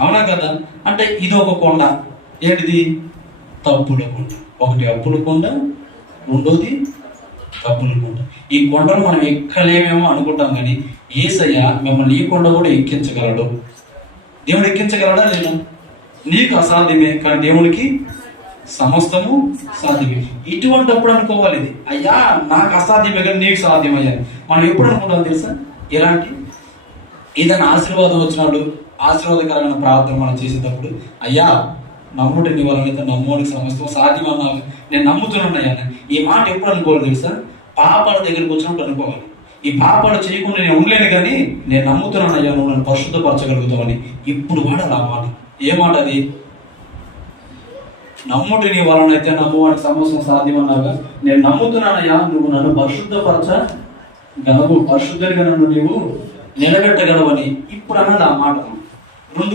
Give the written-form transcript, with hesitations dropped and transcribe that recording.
అవునా కదా? అంటే ఇది ఒక కొండ. ఏంటిది? తప్పుల కొండ. ఒకటి అప్పుల కొండ, రెండోది తప్పుల కొండ. ఈ కొండను మనం ఎక్కలేమేమో అనుకుంటాం, కానీ యేసయ్య మిమ్మల్ని ఈ కొండ కూడా ఎక్కించగలడు. దేవుడు ఎక్కించగలడా లేదా? నీకు అసాధ్యమే, కానీ దేవునికి సమస్తము సాధ్యమే. ఇటువంటిప్పుడు అనుకోవాలి, ఇది అయ్యా నాకు అసాధ్యమే కానీ నీకు సాధ్యమయ్యా. మనం ఎప్పుడు అనుకుంటాం తెలుసా? ఇలాంటి ఏదైనా ఆశీర్వాదం వచ్చినప్పుడు, ఆశీర్వాదకరమైన ప్రార్థన మనం చేసేటప్పుడు, అయ్యా నమ్ముటి నీ వలన నమ్మోడికి సమస్తం సాధ్యం అన్నావు, నేను నమ్ముతున్నానయ్యా. ఈ మాట ఎప్పుడు అనుకోవాలి తెలుసా? పాపాల దగ్గరికి వచ్చినప్పుడు అనుకోవాలి. ఈ పాపాలు చేయకుండా నేను ఉండలేను, కానీ నేను నమ్ముతున్నానయ్యా నువ్వు నన్ను పరిశుద్ధపరచగలుగుతావని. ఇప్పుడు వాడాలి ఆ మాట. ఏ మాట అది? నమ్ముటి నీ వలన అయితే నమ్మువాడికి సమస్తం సాధ్యం అన్నాగా, నేను నమ్ముతున్నానయ్యా నువ్వు నన్ను పరిశుద్ధపరచగలవు, పరిశుద్ధంగా నన్ను నీవు నిలబెట్టగలవని ఇప్పుడు అన్నది ఆ మాట. రెండు